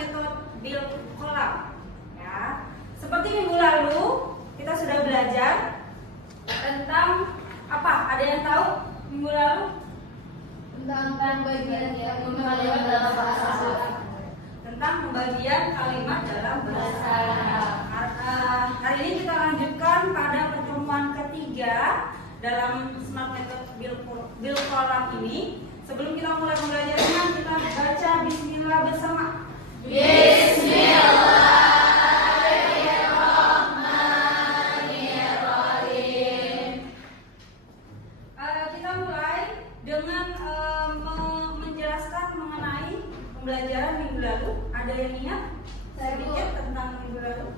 metode bil kolam. Ya, seperti minggu lalu kita sudah belajar tentang apa? Ada yang tahu minggu lalu? Tentang bagian yang kalimat dalam bahasa Arab. Tentang pembagian kalimat dalam bahasa Arab. Hari ini kita lanjutkan pada pertemuan ketiga dalam Smart Method Bil Kolam ini. Sebelum kita mulai pembelajarannya, kita baca Bismillah bersama. Bismillahirrahmanirrahim. Kita mulai dengan menjelaskan mengenai pembelajaran minggu lalu. Ada yang ingat sedikit tentang minggu lalu?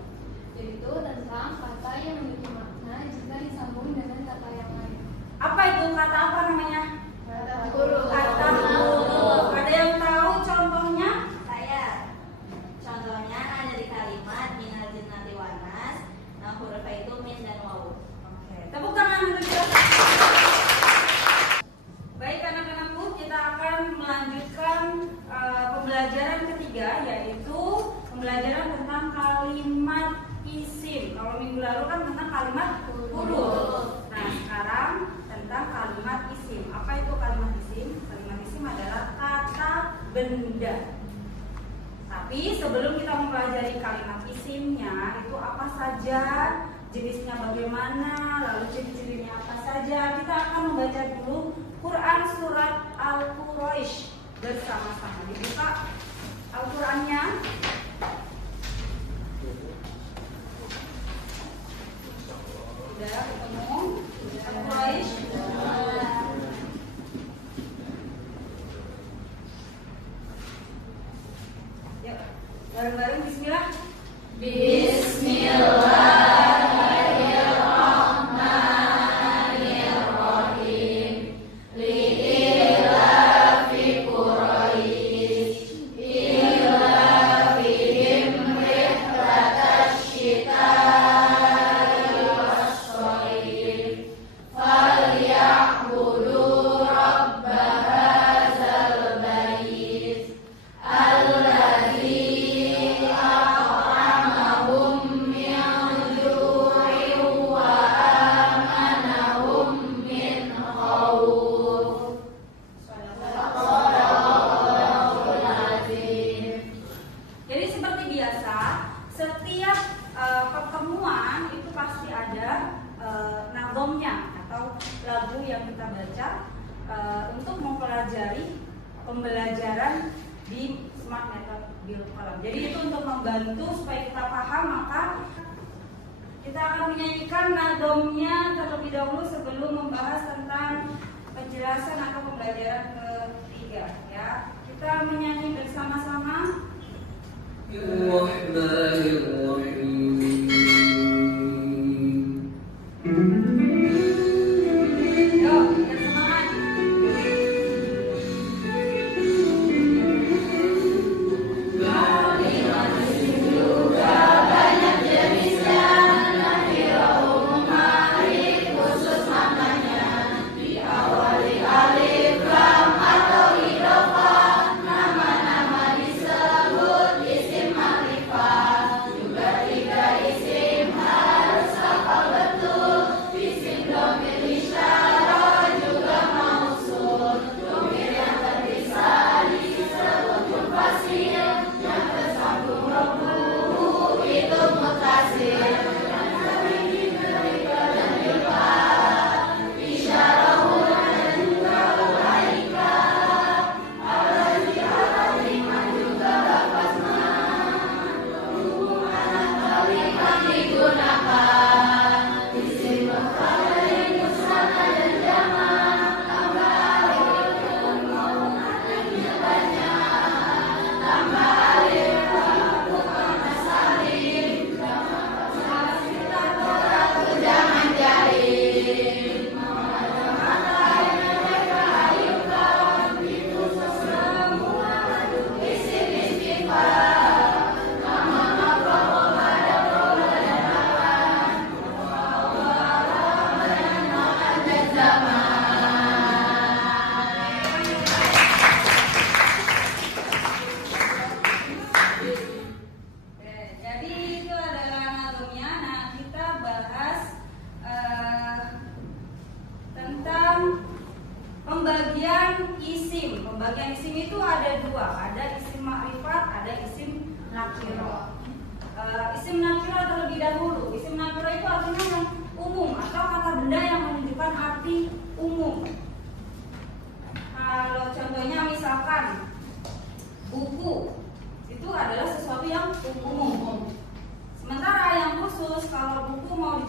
Yaitu tentang kata yang memiliki makna jika disambung dengan kata yang lain. Apa itu kata apa namanya? Kata huruf. Kata huruf. Ada yang tahu contohnya? Saya. Contohnya ada di kalimat minal jinnati wan nas. Nah, hurufnya itu min dan waw. Oke, tepuk tangan untuk kita. Baik anak-anakku, kita akan melanjutkan pembelajaran ketiga, yaitu pembelajaran tentang kalimat isim. Kalau minggu lalu kan tentang kalimat huruf. Nah, sekarang tentang kalimat isim. Apa itu kalimat isim? Kalimat isim adalah kata benda. Tapi sebelum kita mempelajari kalimat isimnya, itu apa saja, jenisnya bagaimana, lalu ciri-cirinya apa saja, kita akan membaca dulu Quran surat Al-Quraish bersama-sama. Dibuka Al-Qurannya. Sudah ketemu Al-Quraish? Yuk, bareng-bareng bismillah. Jadi seperti biasa, setiap pertemuan itu pasti ada nagomnya atau lagu yang kita baca untuk mempelajari pembelajaran di Smart Method Bil Kolam. Jadi itu untuk membantu supaya kita paham, maka kita akan menyanyikan nagomnya terlebih dahulu sebelum membahas tentang penjelasan atau pembelajaran ketiga. Ya, kita menyanyi bersama-sama. Yuk, biar semangat. Nama-nama disebut isim makrifat.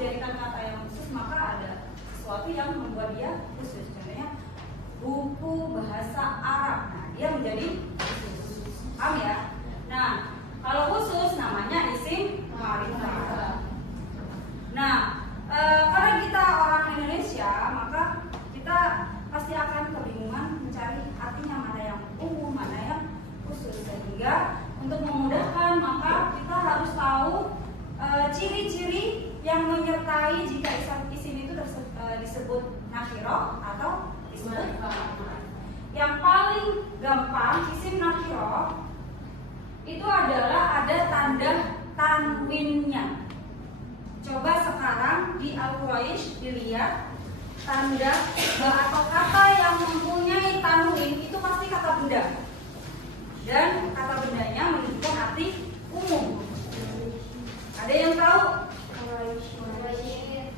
dijadikan kata yang khusus, maka ada sesuatu yang membuat dia khusus. Contohnya buku bahasa Arab. Nah, dia menjadi khusus. Paham ya? Nah, kalau khusus namanya isim ma'rifah. Nah, karena kita orang Indonesia, maka kita pasti akan kebingungan mencari artinya mana yang umum, mana yang khusus. Sehingga untuk memudahkan, maka kita harus tahu ciri-ciri yang menyertai jika isim itu disebut nakirah atau disebut ma'rifah. Yang paling gampang isim nakirah itu adalah ada tanda tanwinnya. Coba sekarang di Al-Quraish dilihat tanda atau kata yang mempunyai tanwin itu pasti kata benda. Dan kata bendanya menunjukkan arti umum. Ada yang tahu? Quraisyin.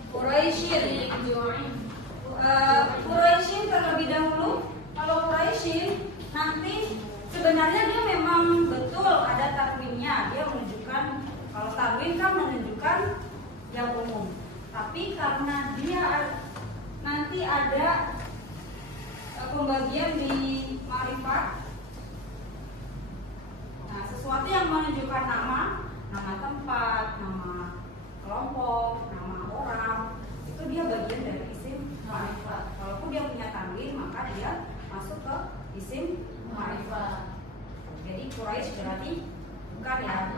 Quraisyin terlebih dahulu. Kalau Quraisyin nanti sebenarnya dia memang betul ada tanwinnya. Dia menunjukkan, kalau tanwin kan menunjukkan yang umum. Tapi karena dia nanti ada pembagian di ma'rifah. Nah, sesuatu yang menunjukkan nama tempat, nama kelompok, nama orang, itu dia bagian dari isim ma'rifah. Walaupun dia punya tanwin, maka dia masuk ke isim ma'rifah. Jadi Quraisy berarti bukan ya.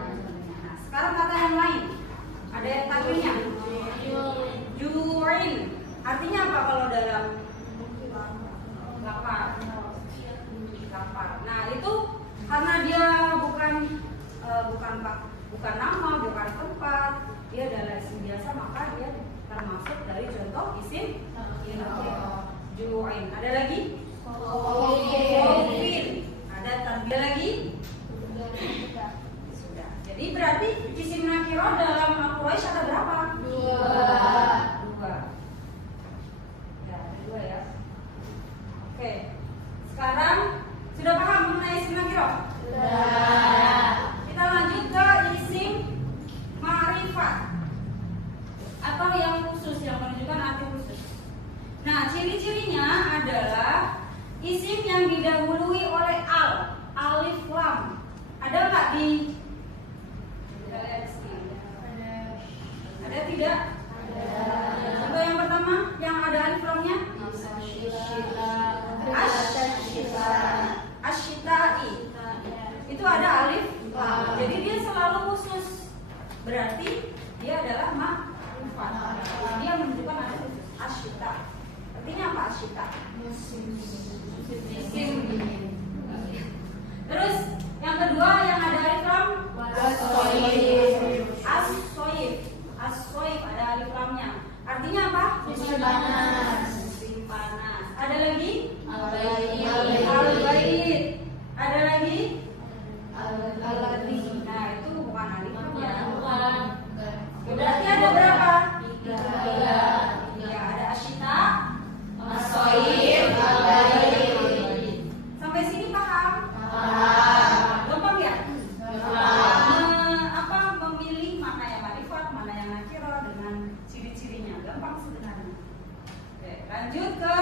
Nah, sekarang kata yang lain. Ada yang tanwinnya. Ju'in. Artinya apa kalau dalam lapar? Nah, itu karena dia bukan nama, bukan tempat, dia adalah isim biasa, maka dia termasuk dari contoh isim ju'in. Ada lagi? Khawfin. Ada tambah lagi? Sudah. Jadi berarti isim nakirah dalam Al-Quraish ada berapa? 2. Ya, ada 2 ya. Oke. Sekarang sudah paham mengenai isim nakirah? Sudah. Kita lanjut ke isim ma'rifat atau yang khusus, yang menunjukkan arti khusus. Nah, ciri-cirinya adalah isim yang didahului oleh alif lam. Ada nggak di? Ada tidak? Ada. Contoh yang pertama yang ada alif lamnya? Asyita'i. Itu ada alif lam. Jadi dia selalu khusus. Berarti dia adalah ma'rifat. Dia menunjukkan arti khusus. Asyita. Artinya apa asyita? Musim. Terus yang kedua yang ada alif lam? As-soif ada alif lamnya. Artinya apa? Musim panas. Musim panas. Ada lagi? Al-bait. Ada lagi? Al-ladzi. Nah, itu bukan alif lam ya. Bukan. Berarti ada berapa? 3. Ya, ada asyita, as-soif, al-bait. Sampai sini paham? Paham. Gampang ya? Memilih mana yang ma'rifat, mana yang nakirah dengan ciri-cirinya. Gampang sebenarnya. Oke, lanjut ke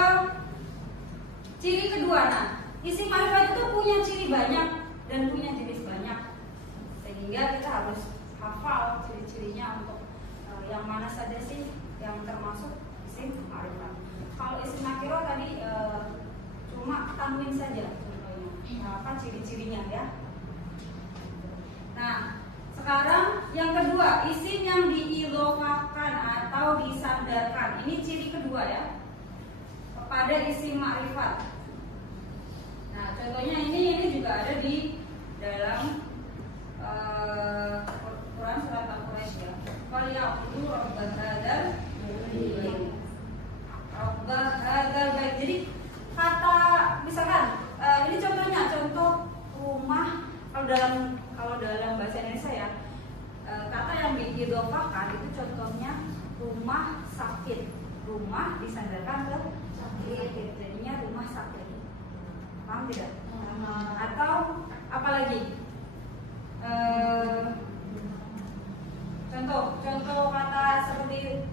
ciri kedua. Nah, isim ma'rifat itu punya ciri banyak dan punya jenis banyak. Sehingga kita harus hafal ciri-cirinya untuk yang mana saja sih yang termasuk isim ma'rifat. Kalau isim nakirah tadi cuma tanwin saja contohnya. Apa ciri-cirinya ya? Nah, sekarang yang kedua, isim yang diidhofahkan atau disandarkan. Ini ciri kedua ya, kepada isim ma'rifat. Nah, contohnya ini juga ada di dalam Quran surat Al-Quraish ya. Falyaqudu rabbah hadzal bait. Jadi kata misalkan ini contohnya, contoh rumah. Kalau dalam bahasa Indonesia ya, kata yang diidhofahkan itu contohnya rumah sakit. Rumah disandarkan ke sakit, jadinya rumah sakit. Paham tidak? Atau apalagi? Contoh kata seperti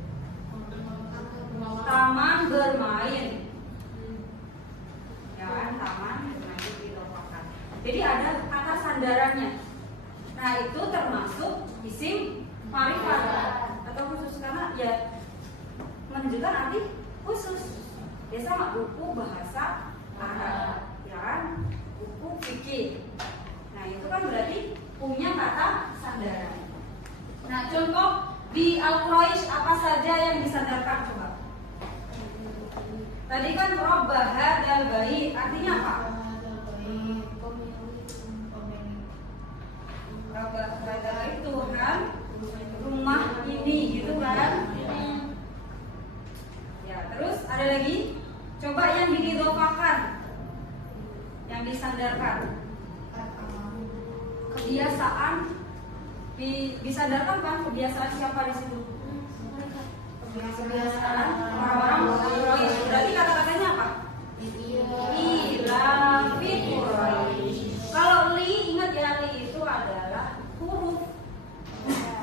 sandarannya. Nah itu termasuk isim ma'rifat atau khusus karena ya menunjukkan arti khusus. Biasa sama buku bahasa Arab, ya kan? Buku fikih. Nah itu kan berarti punya kata sandaran. Nah contoh di Al-Quraish apa saja yang disandarkan coba? Tadi kan Rabb hadzal bait, artinya apa? Rabb hadzal bait, Tuhan rumah ini, gitu kan? Ya, terus ada lagi. Coba yang diidofakan, yang disandarkan. Kebiasaan disandarkan kan? Kebiasaan siapa di situ? Kebiasaan orang-orang Quraisy. Berarti kata-katanya apa? Ila fi Quraisy. Kalau li, ingat ya, li itu adalah huruf.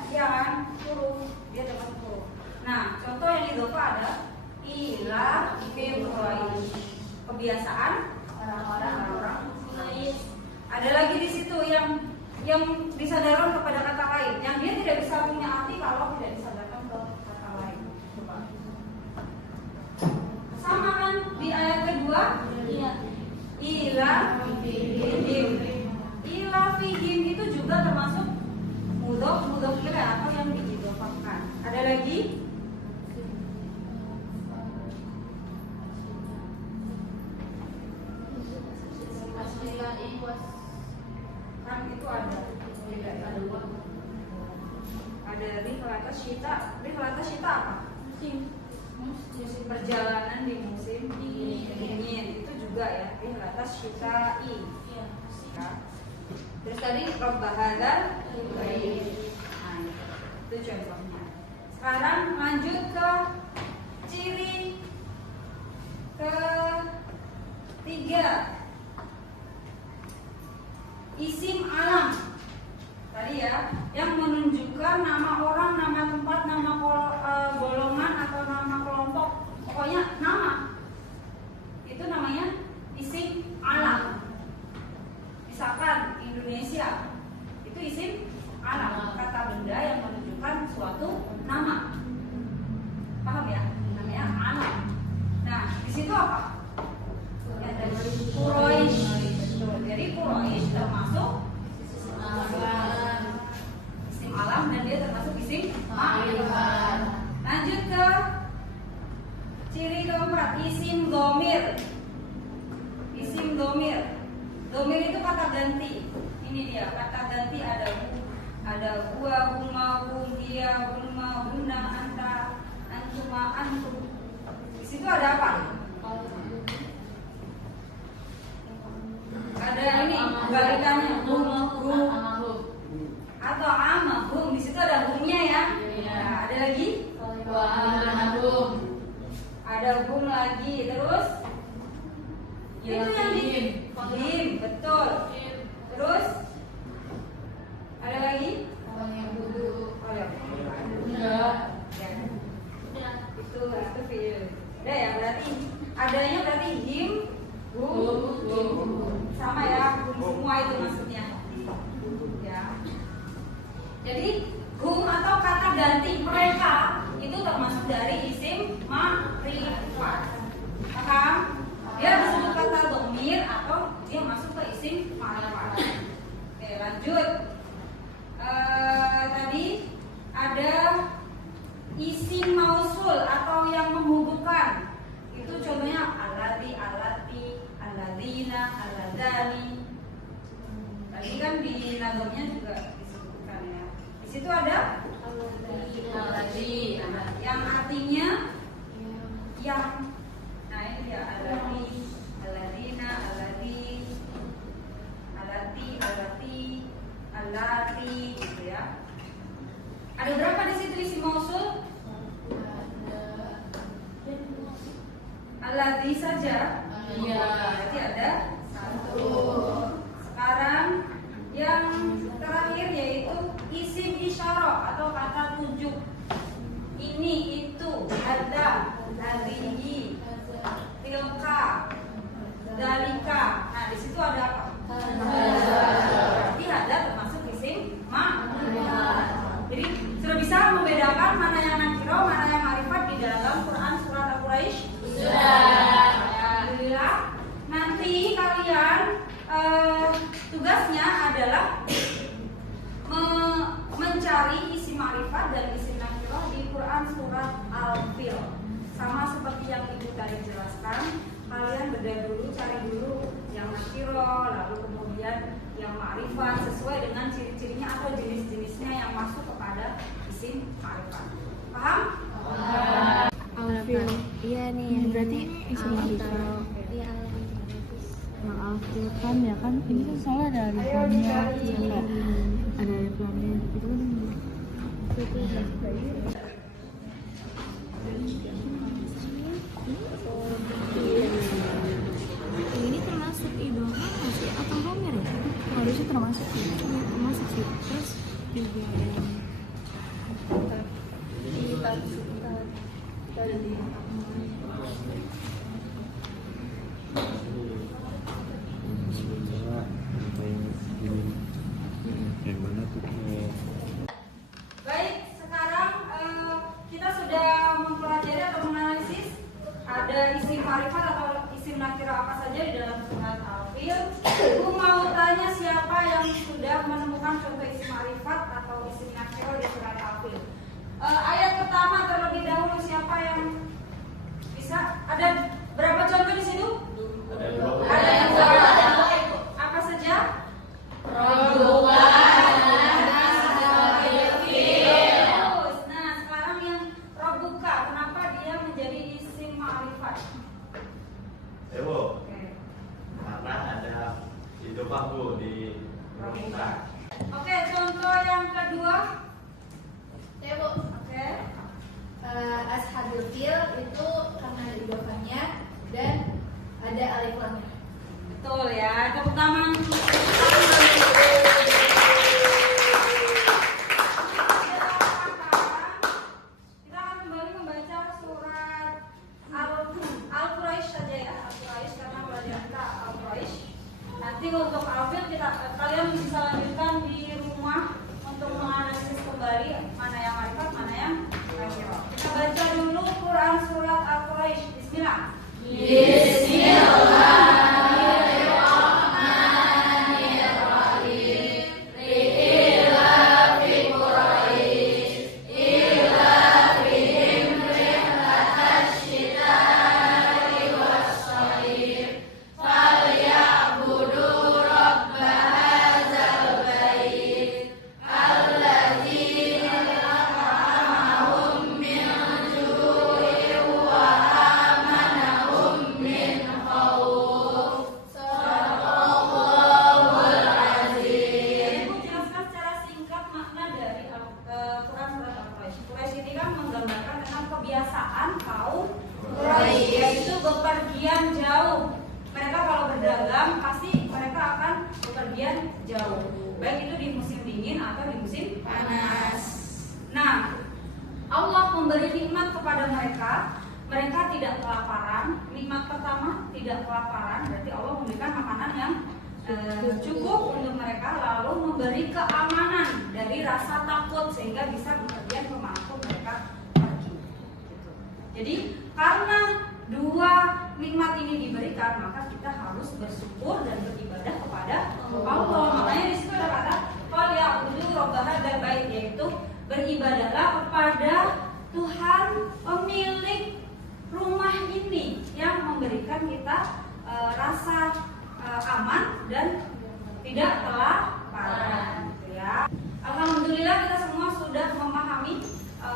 Ya kan? Huruf. Dia dapat huruf. Nah, contoh yang idhofa ada ila fi Quraisy. Kebiasaan orang-orang Quraisy. Ada lagi di situ yang disadarkan kepada kata lain, yang dia tidak bisa punya arti kalau tidak disadarkan ke kata lain. Coba. Sama kan di ayat kedua? Iya. Ila fihim. Ila fihim itu juga termasuk mudhof ilaih atau yang diidhofakan. Ada lagi? Kan itu ada rihlata syita apa? Musim perjalanan di musim dingin itu juga ya, rihlata syita'i. Terus tadi Rabb hadzal bait. Nah, itu contohnya. Sekarang lanjut ke ciri ketiga, isim alam. Tadi ya, yang menunjukkan nama orang, nama tempat, nama golongan atau nama kelompok, pokoknya nama. Itu namanya isim alam. Misalkan Indonesia, itu isim alam, kata benda yang menunjukkan suatu nama. Paham ya? Namanya alam. Nah, di situ apa? Ya, dari Quraisy. Jadi Quraisy termasuk isim alam dan dia termasuk isim ma'rifat. Lanjut ke ciri keempat, isim dhamir. Isim dhamir. Dhamir itu kata ganti. Ini dia kata ganti, ada gua, huma, hum, dia, huma, hunna, anta, antuma, antum. Di situ ada apa? Ada ini balikannya hum atau amahum. Di situ ada humnya ya. Nah, ada lagi? Ada hum lagi. Terus itu yang di him, betul. Terus ada lagi? Itu fi'il. Udah ya, berarti adanya berarti him, hum, sama ya, semua itu maksudnya. Ya. Jadi hum atau kata ganti mereka itu termasuk dari isim ma'rifat. Paham? Dia disebut kata dhamir atau dia masuk ke isim ma'rifat. Oke, lanjut. Tadi ada isim mausul atau yang menghubungkan. Itu contohnya alladzi, allati, alladzina, alladzani. Tadi kan di nadamnya juga disebutkan ya. Di situ ada alladzi, yang artinya yang. Nah ini dia alladzi, alladzina, alladzi, allati, allati, gitu ya. Ada berapa di situ isim mausul? Alladzi saja. Iya. Berarti ada satu. Sekarang yang terakhir yaitu isim isyarah atau kata tunjuk. Ini, itu, ada, hadhihi, tilka, dalika. Nah di situ ada apa? Berarti cari dulu yang nakiro, lalu kemudian yang ma'rifat sesuai dengan ciri-cirinya atau jenis-jenisnya yang masuk kepada isim ma'rifat. Paham? Alfil. Iya nih. Berarti ini isim ma'rifat. Iya. Maaf kan ya kan ini kan soalnya ada alif lamnya, kayak ada alif lamnya gitu kan. Ini termasuk idola nggak sih atau romir ya? Harusnya termasuk sih. Termasuk sih. Terus juga yang mana tuh? Baik, sekarang kita sudah mempelajari atau menganalisis ada isim ma'rifat atau isim nakira apa saja di dalam surat Al-Fil. Ibu mau tanya siapa yang sudah menemukan contoh isim ma'rifat atau isim nakira di surat Al-Fil. Ayat pertama terlebih dahulu, siapa yang bisa? Ada berapa contoh di situ? Ada yang apa saja? Nah, sekarang yang robuka, kenapa dia menjadi isim ma'rifat? Ewo, Oke. karena ada idofah Bu di robuka. Oke, contoh yang kedua. Ya Bu, Oke. ashabil fil itu karena ada idofahnya dan ada alif lamnya. Betul ya. Tepuk tangan. Kita akan kembali membaca surat Al-Quraisy saja ya. Al-Quraisy karena pelajaran kita Al-Quraisy. Nanti untuk Al-Fil kalian bisa lanjutkan di rumah untuk menganalisis kembali mana yang ma'rifat, mana yang nakira. Kita baca dulu Quran surat Al-Quraisy. Bismillah. Ibu jelaskan secara singkat makna dari Quran surat Al-Quraisy. Quraisy ini kan menggambarkan tentang kebiasaan kaum Quraisy, yaitu bepergian jauh. Mereka kalau berdagang pasti mereka akan bepergian jauh, baik itu di musim dingin atau di musim panas. Nah, Allah memberi nikmat kepada mereka. Mereka tidak kelaparan. Nikmat pertama tidak kelaparan, berarti Allah memberikan makanan yang cukup untuk mereka, lalu memberi keamanan dari rasa takut sehingga bisa bepergian kemanapun mereka pergi. Gitu. Jadi karena dua nikmat ini diberikan, maka kita harus bersyukur dan beribadah kepada Allah. Makanya di situ ada kata qul ya'budu rabb hadzal bait, yaitu beribadahlah kepada Tuhan pemilik rumah ini yang memberikan kita rasa aman dan tidak kelaparan, gitu ya. Alhamdulillah kita semua sudah memahami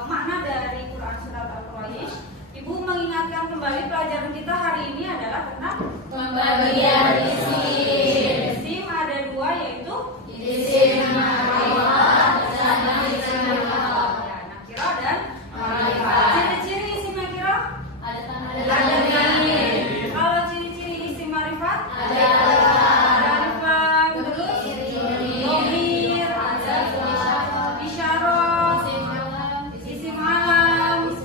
makna dari Quran surat Al-Quraisy. Ibu mengingatkan kembali pelajaran kita hari ini adalah tentang Pembagian isim. isim ada dua, yaitu Isim ma'rifat sama isim ma'rifat. ya, nakira dan ma'rifat. Ciri-ciri isim nakira Ada tanda kalau ciri-ciri isim ma'rifat ada alif lam, terus dhamir, isyarah, isim alam,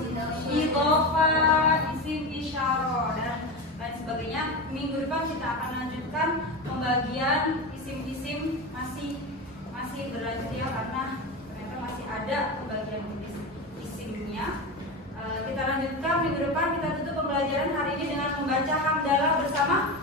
idhofah, isim isyarah dan lain sebagainya. Minggu depan kita akan lanjutkan pembagian isim-isim, masih berlanjut ya, karena ternyata masih ada pembagian isimnya. Kita lanjutkan minggu depan. Kita tutup pembelajaran hari ini dengan membaca hamdalah bersama.